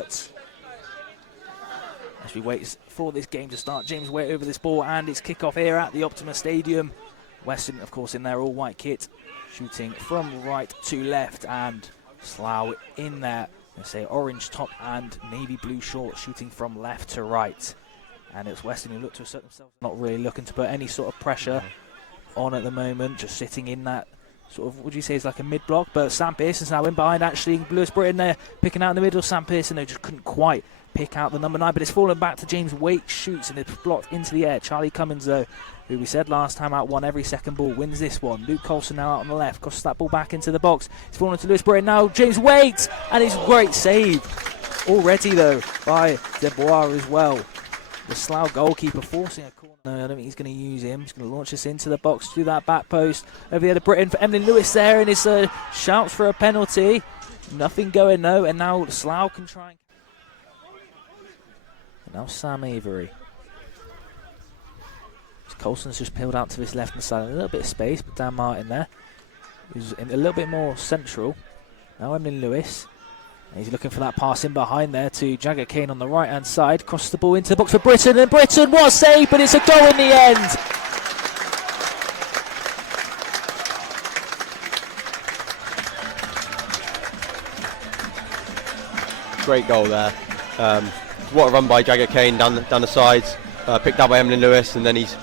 but as we wait for this game to start, James Waite over this ball, and it's kickoff here at the Optima Stadium. Weston, of course, in their all-white kit, shooting from right to left, and Slough in their, let's say, orange top and navy blue shorts, shooting from left to right. And it's Weston who look to assert themselves, not really looking to put any sort of pressure on at the moment, just sitting in that sort of, would you say, is like a mid-block. But Sam Pearson's now in behind, actually. Louis Britton there, picking out in the middle. Sam Pearson, they just couldn't quite pick out the number 9, but it's fallen back to James Waite, shoots, and it's blocked into the air. Charlie Cummins, though, who we said last time out won every second ball, wins this one. Luke Colson now out on the left, crosses that ball back into the box. It's fallen to Louis Britton now. James Waite, and it's a great save already, though, by Debois as well. The Slough goalkeeper forcing a corner. No, I don't think he's going to use him. He's going to launch this into the box through that back post. Over the other Britton for Emlyn Lewis there, and it's shouts for a penalty. Nothing going, though, and now Slough can try. And now Sam Avery. Colson's just peeled out to his left-hand side. A little bit of space, but Dan Martin there, who's a little bit more central. Now Emlyn Lewis. And he's looking for that pass in behind there to Jagger Kane on the right-hand side. Crosses the ball into the box for Britton, and Britton, what a save, but it's a goal in the end. Great goal there. What a run by Jagger Kane down the sides. Picked up by Emlyn Lewis, and then he's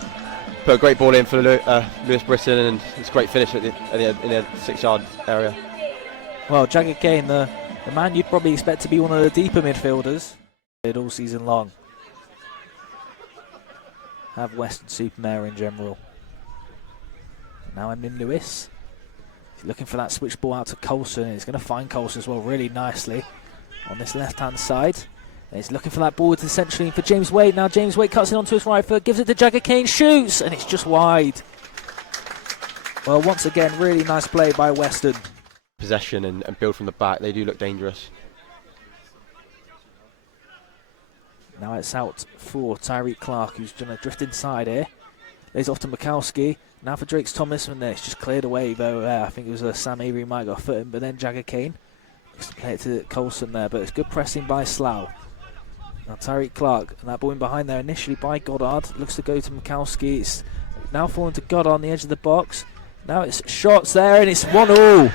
put a great ball in for Louis Britton, and it's a great finish in the 6-yard area. Well, Jagger Kane, the man you'd probably expect to be one of the deeper midfielders all season long. Have Weston-super-Mare in general. Now Emlyn Lewis. He's looking for that switch ball out to Colson, and he's going to find Colson as well really nicely on this left-hand side. And he's looking for that ball to the central for James Waite. Now James Waite cuts in onto his right foot, gives it to Jagger Kane, shoots, and it's just wide. Well, once again, really nice play by Weston. Possession and build from the back, they do look dangerous. Now it's out for Tyreek Clark, who's going to drift inside here. Lays off to Mikowski. Now for Drakes Thomas, and it's just cleared away, though. I think it was Sam Avery might have got a foot in, but then Jagger Kane looks to play it to Colson there, but it's good pressing by Slough. Now Tyreek Clark, and that ball in behind there initially by Goddard, looks to go to Mikowski. It's now falling to Goddard on the edge of the box. Now it's shots there, and it's 1-1.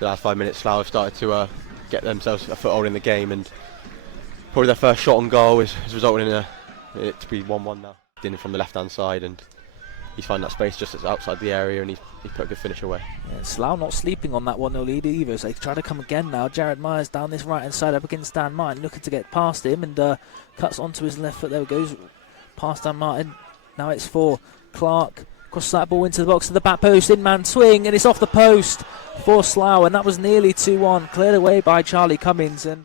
The last 5 minutes, Slough have started to get themselves a foothold in the game, and probably their first shot on goal has resulted in it to be 1-1 now. In from the left-hand side, and he's found that space just outside the area, and he put a good finish away. Yeah, Slough not sleeping on that 1-0 lead either, so they try to come again now. Jared Myers down this right-hand side up against Dan Martin, looking to get past him, and cuts onto his left foot. There it goes, past Dan Martin. Now it's for Clark. Crosses that ball into the box to the back post, in-man swing, and it's off the post for Slough, and that was nearly 2-1. Cleared away by Charlie Cummins, and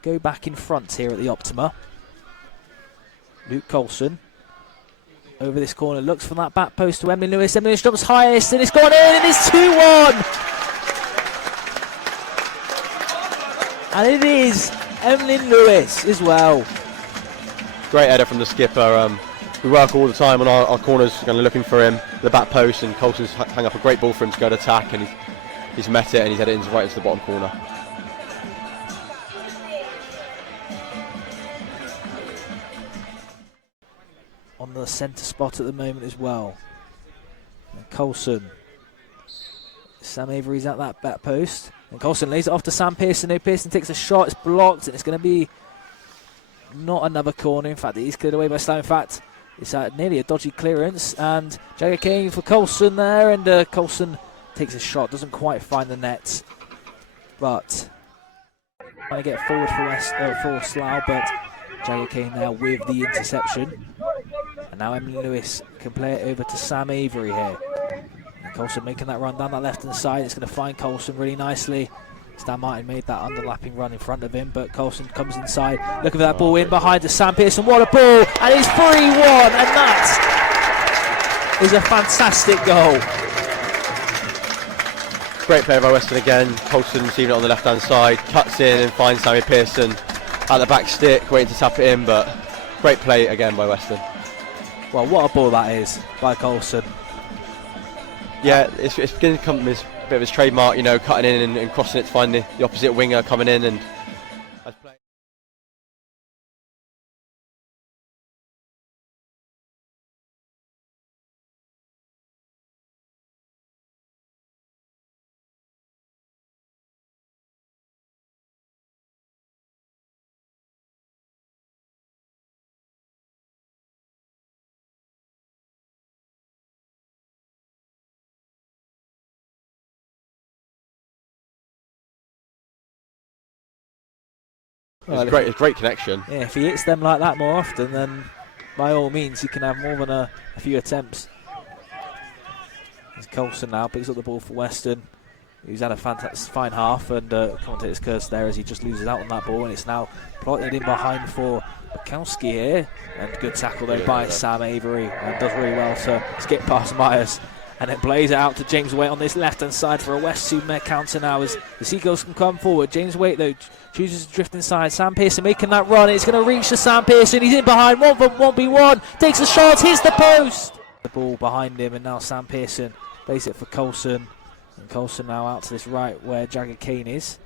go back in front here at the Optima. Luke Colson over this corner, looks for that back post to Emlyn Lewis. Emlyn Lewis jumps highest, and it's gone in, and it's 2-1. And it is Emlyn Lewis as well. Great header from the skipper. We work all the time on our corners, kind of looking for him, the back post, and Colson's hung up a great ball for him to go to attack, and he's met it, and he's headed right into the bottom corner. On the centre spot at the moment as well. And Colson. Sam Avery's at that back post, and Colson lays it off to Sam Pearson. No, Pearson takes a shot, it's blocked, and it's going to be not another corner. In fact, it is cleared away by Slough. In fact, it's nearly a dodgy clearance, and Jagger Kane for Colson there, and Colson takes a shot, doesn't quite find the net, but trying to get forward for Slough, but Jagger Kane there with the interception. And now Emlyn Lewis can play it over to Sam Avery here. And Colson making that run down that left-hand side. It's going to find Colson really nicely. Stan Martin made that underlapping run in front of him, but Colson comes inside, looking for that ball in behind to Sam Pearson. What a ball! And it's 3-1, and that is a fantastic goal. Great play by Weston again. Colson receiving it on the left-hand side, cuts in and finds Sammy Pearson at the back stick, waiting to tap it in, but great play again by Weston. Well, what a ball that is by Coulson. Yeah, it's beginning to become his bit of his trademark, you know, cutting in and crossing it to find the opposite winger coming in and. Well, It's great connection. Yeah, if he hits them like that more often, then by all means he can have more than a few attempts. As Coulson now picks up the ball for Weston, who's had a fine half, and commentator's curse there as he just loses out on that ball, and it's now plotted in behind for Bukowski here, and good tackle there by Sam Avery, and does really well to skip past Myers, and then plays it out to James Waite on this left hand side for a Weston-super-Mare counter now as the Seagulls can come forward. James Waite though chooses to drift inside. Sam Pearson making that run. It's going to reach to Sam Pearson. He's in behind. 1v1. Takes a shot. Hits the post. The ball behind him, and now Sam Pearson plays it for Coulson. And Coulson now out to this right where Jagger Kane is.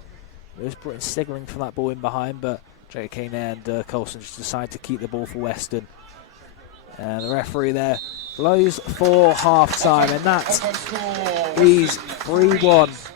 Louis Britton signaling for that ball in behind, but Jagger Kane and Coulson just decide to keep the ball for Weston. And the referee there blows for half time, and that is 3-1.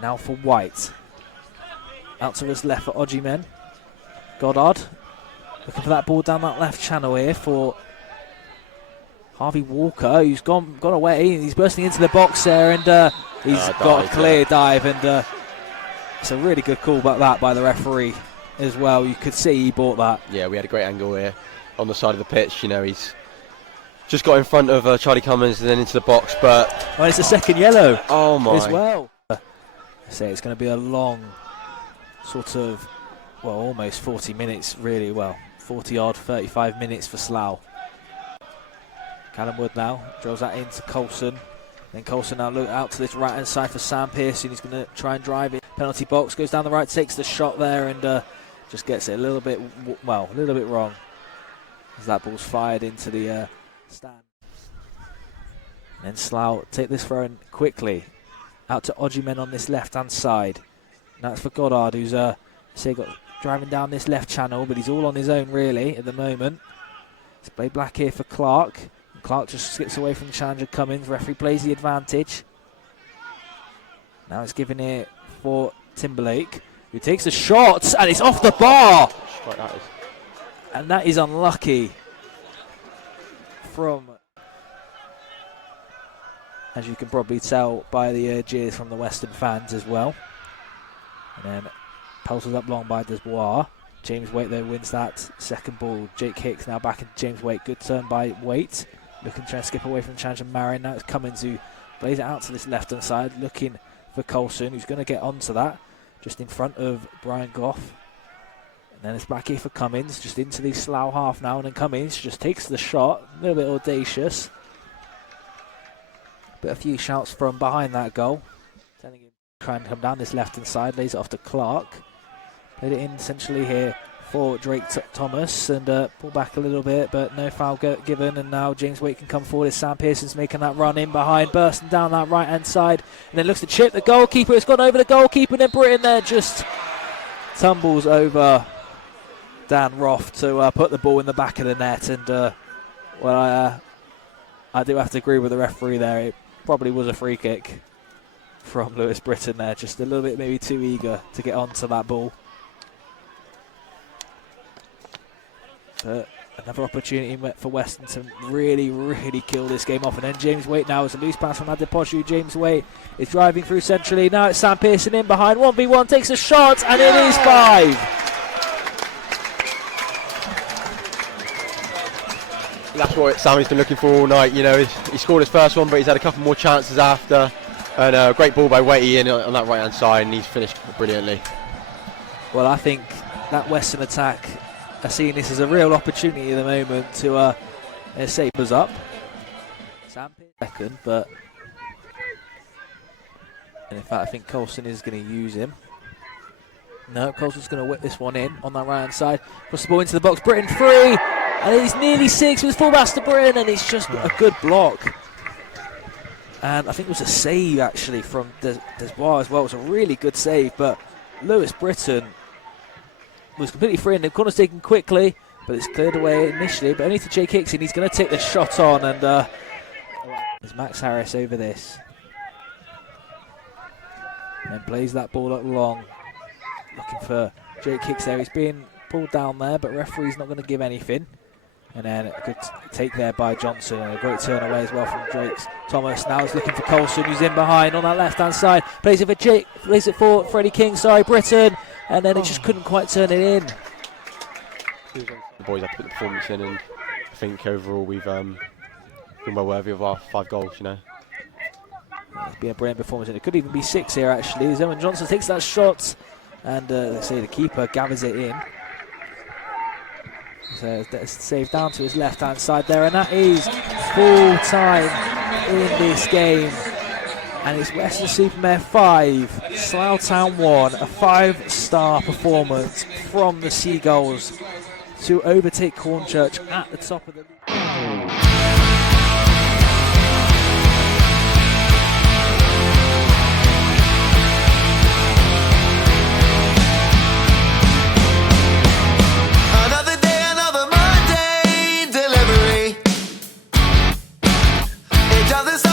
Now for White. Out to his left for Ogymen. Goddard looking for that ball down that left channel here for Harvey Walker, who's gone away. He's bursting into the box there, and he's got a clear dive, and it's a really good call by the referee as well. You could see he bought that. Yeah, we had a great angle here on the side of the pitch. You know, he's just got in front of Charlie Cummins and then into the box, but well, it's a second yellow. Oh my! As well. I say it's going to be a long sort of, well, almost 40 minutes really. Well, 40 odd, 35 minutes for Slough. Callum Wood now drills that into Coulson. Then Coulson now look out to this right hand side for Sam Pearson. He's going to try and drive it. Penalty box, goes down the right, takes the shot there, and just gets it a little bit wrong as that ball's fired into the stand. And then Slough take this throw in quickly out to Ogymen on this left hand side. Now it's for Goddard, who's driving down this left channel, but he's all on his own really at the moment. It's played black here for Clark. Clark just skips away from the challenger Cummins. Referee plays the advantage. Now it's given it for Timberlake, who takes a shot, and it's off the bar. And that is unlucky from, as you can probably tell by the jeers from the Western fans as well. And then pulses up long by Desbois. James Waite though wins that second ball. Jake Hicks now back into James Waite. Good turn by Waite. Looking to try and skip away from challenger Mare. Now it's Cummins who plays it out to this left hand side, looking for Coulson, who's going to get onto that just in front of Brian Goff. And then it's back here for Cummins, just into the Slough half now, and then Cummins just takes the shot, a little bit audacious. But a few shouts from behind that goal. Telling him to try and come down this left hand side, lays it off to Clark. Played it in essentially here for Drake Thomas, and pull back a little bit, but no foul given. And now James Waite can come forward as Sam Pearson's making that run in behind, bursting down that right hand side, and then looks to chip the goalkeeper. It's gone over the goalkeeper, and then Britton there just tumbles over Dan Roth to put the ball in the back of the net. And I do have to agree with the referee there. It probably was a free kick from Louis Britton there, just a little bit maybe too eager to get onto that ball. But another opportunity for Weston to really, really kill this game off. And then James Waite now is a loose pass from Adepoju. James Waite is driving through centrally. Now it's Sam Pearson in behind. 1v1, takes a shot, and it is 5. That's what Sammy's been looking for all night. You know, he scored his first one, but he's had a couple more chances after. And a great ball by Waite in on that right-hand side, and he's finished brilliantly. Well, I think that Western attack are seeing this as a real opportunity at the moment to save us up. Sam second, but and in fact I think Coulson is going to use him. No, Coulson's going to whip this one in on that right-hand side. Puts the ball into the box. Britton free, and he's nearly 6 with fullbacks to Britton, and it's just a good block. And I think it was a save actually from Desbois as well. It was a really good save, but Louis Britton was completely free, and the corner's taken quickly, but it's cleared away initially, but only to Jake Hickson. He's going to take the shot on, and there's Max Harris over this. And then plays that ball up long, looking for Jake Hicks there. He's being pulled down there, but referee's not going to give anything. And then a good take there by Johnson, and a great turn away as well from Drake Thomas. Now he's looking for Coulson, who's in behind on that left-hand side. Plays it for plays it for Freddie King, Britton, and then it just couldn't quite turn it in. The boys have to put the performance in, and I think overall we've been well worthy of our 5 goals, you know. It's been a brilliant performance, and it could even be 6 here actually, as Emlyn Johnson takes that shot, and let's say the keeper gathers it in. So that's saved down to his left-hand side there, and that is full time in this game. And it's Weston-super-Mare 5, Slough Town 1, a 5-star performance from the Seagulls to overtake Cornchurch at the top of the league. Other side.